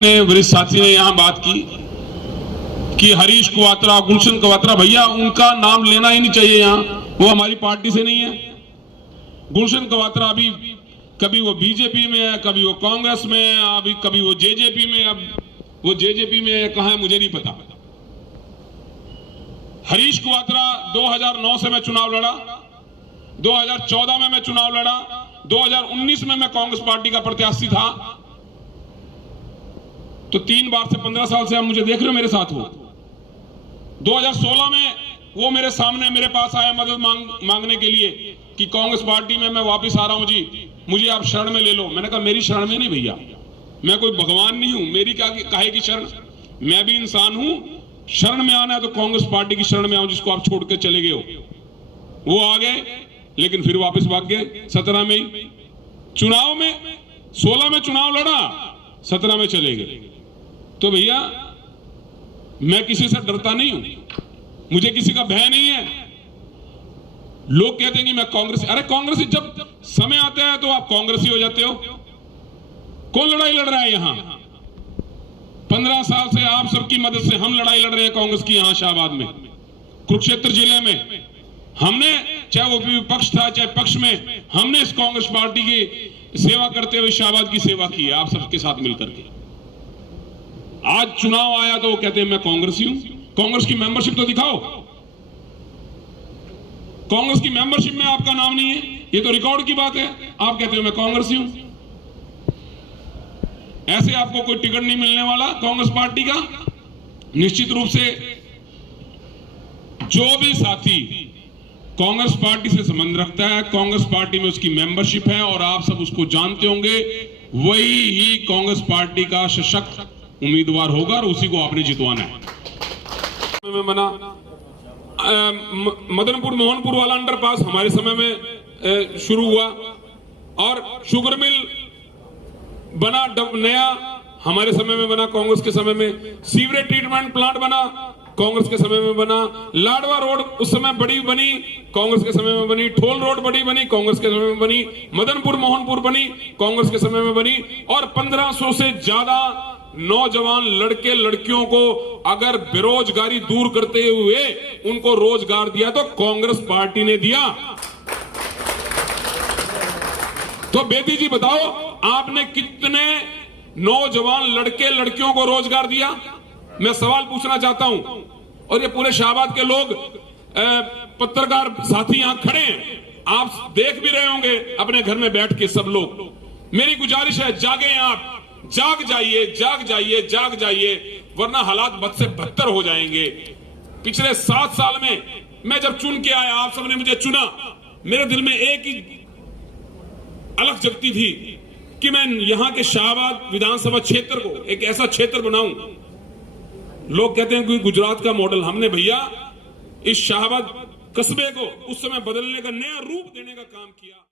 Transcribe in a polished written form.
वरिष्ठ साथी ने यहां बात की कि हरीश कुवात्रा, गुलशन कुवात्रा, भैया उनका नाम लेना ही नहीं चाहिए यहां, वो हमारी पार्टी से नहीं है। गुलशन कुवात्रा अभी कभी वो बीजेपी में है, कभी वो कांग्रेस में है, अभी कभी वो जेजेपी में, अब वो जेजेपी में है, कहां है मुझे नहीं पता। हरीश कुवात्रा 2009 से मैं चुनाव लड़ा, 2014 में मैं चुनाव लड़ा, 2019 में मैं कांग्रेस पार्टी का प्रत्याशी था। तो 3 बार से 15 साल से आप मुझे देख रहे हो मेरे साथ हो। 2016 में वो मेरे सामने मेरे पास आया मदद मांगने के लिए कि कांग्रेस पार्टी में मैं वापस आ रहा हूं जी, मुझे आप शरण में ले लो। मैंने कहा मेरी शरण में नहीं भैया, मैं कोई भगवान नहीं हूं, मेरी क्या काहे की शरण, मैं भी इंसान हूं। शरण में आना है तो कांग्रेस पार्टी की शरण में आओ, जिसको आप छोड़ के चले गए हो। वो आ गए लेकिन फिर वापस भाग गए। 17 में ही चुनाव में, 16 में चुनाव लड़ा, 17 में चले गए। तो भैया मैं किसी से डरता नहीं हूं, मुझे किसी का भय नहीं है। लोग कहते हैं कि मैं कांग्रेस, अरे कांग्रेस जब समय आता है तो आप कांग्रेसी हो जाते हो। कौन लड़ाई लड़ रहा है यहां? 15 साल से आप सबकी मदद से हम लड़ाई लड़ रहे हैं कांग्रेस की। यहां शाहबाद में, कुरुक्षेत्र जिले में हमने, चाहे वो विपक्ष था चाहे पक्ष में, हमने इस कांग्रेस पार्टी की सेवा करते हुए शाहबाद की सेवा की है, आप सबके साथ मिलकर के। आज चुनाव आया तो वो कहते हैं मैं कांग्रेसी हूं। कांग्रेस की मेंबरशिप तो दिखाओ, कांग्रेस की मेंबरशिप में आपका नाम नहीं है, ये तो रिकॉर्ड की बात है। आप कहते हो मैं कांग्रेसी हूं। ऐसे आपको कोई टिकट नहीं मिलने वाला कांग्रेस पार्टी का। निश्चित रूप से जो भी साथी कांग्रेस पार्टी से संबंध रखता है, कांग्रेस पार्टी में उसकी मेंबरशिप है और आप सब उसको जानते होंगे, वही ही कांग्रेस पार्टी का सशक्त उम्मीदवार होगा और उसी को आपने जितवाना है। में बना मदनपुर मोहनपुर वाला अंडरपास हमारे समय में शुरू हुआ, और शुगर मिल बना नया हमारे समय में बना, कांग्रेस के समय में। सीवरेज ट्रीटमेंट प्लांट बना, कांग्रेस के समय में बना। लाडवा रोड उस समय बड़ी बनी, कांग्रेस के समय में बनी। ठोल रोड बड़ी बनी, कांग्रेस के समय में बनी। मदनपुर मोहनपुर बनी, कांग्रेस के समय में बनी। और 1500 से ज्यादा नौजवान लड़के लड़कियों को अगर बेरोजगारी दूर करते हुए उनको रोजगार दिया तो कांग्रेस पार्टी ने दिया। तो बेदी जी बताओ, आपने कितने नौजवान लड़के लड़कियों को रोजगार दिया? मैं सवाल पूछना चाहता हूं, और ये पूरे शाहबाद के लोग, पत्रकार साथी यहां खड़े हैं, आप देख भी रहे होंगे अपने घर में बैठ के सब लोग। मेरी गुजारिश है, जागे आप, जाग जाइए, जाग जाइए, जाग जाइए, वरना हालात बद से बदतर हो जाएंगे। पिछले 7 साल में मैं जब चुन के आया, आप सबने मुझे चुना, मेरे दिल में एक ही अलग जगती थी कि मैं यहां के शाहबाद विधानसभा क्षेत्र को एक ऐसा क्षेत्र बनाऊं। लोग कहते हैं कि गुजरात का मॉडल, हमने भैया इस शाहबाद कस्बे को उस समय बदलने का, नया रूप देने का काम किया।